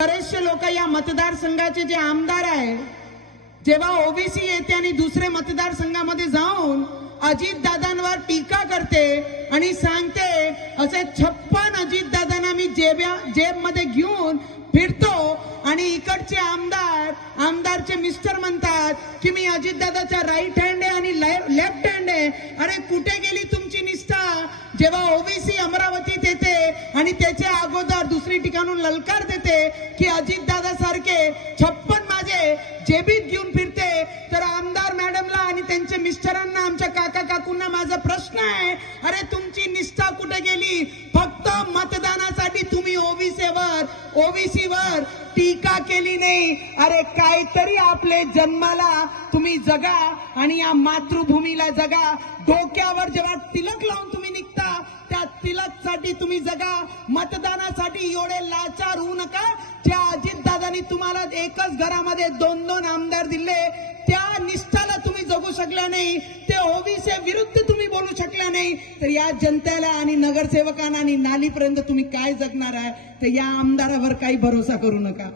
बरेचसे लोक या मतदारसंघाचे जे आमदार आहे, जेव्हा ओबीसी येते आणि दुसरे मतदारसंघामध्ये जाऊन अजितदादांवर टीका करते आणि सांगते असे 56 अजितदादांना मी जेबमध्ये घेऊन फिरतो आणि इकडचे आमदारचे मिस्टर म्हणतात की मी अजितदादाचा राईट हँड आहे आणि लेफ्ट हँड आहे। अरे कुठे गेली तुमची निष्ठा? जेव्हा ओबीसी अमरावतीत येते आणि त्याच्या अगोदर दुसरी ठिकाणून ललकार देते की अजितदादा सारखे 56 माझे जेबीत घेऊन फिरते, तर आमदार मॅडमला आणि त्यांच्या मिस्टरांना, आमच्या काका काकूंना माझा प्रश्न आहे, अरे तुमची निष्ठा कुठे गेली? फक्त मतदानासाठी तुम्ही ओबीसीवर टीका केली नाही। अरे काहीतरी आपले जन्माला तुम्ही जगा आणि या मातृभूमीला जगा। डोक्यावर जेव्हा तिलक लावून तुम्ही निघता त्या तिलकसाठी तुम्ही जगा। मतदानासाठी एवढे लाचार होऊ नका। ज्या अजितदादांनी तुम्हाला एकच घरामध्ये 2-2 आमदार दिले, त्या निष्ठाला तुम्ही जगू शकला नाही, ते ओबीसी विरुद्ध तुम्ही बोलू शकला नाही, तर या जनतेला आणि नगरसेवकांना आणि नालीपर्यंत तुम्ही काय जगणार आहे? तर या आमदारावर काही भरोसा करू नका।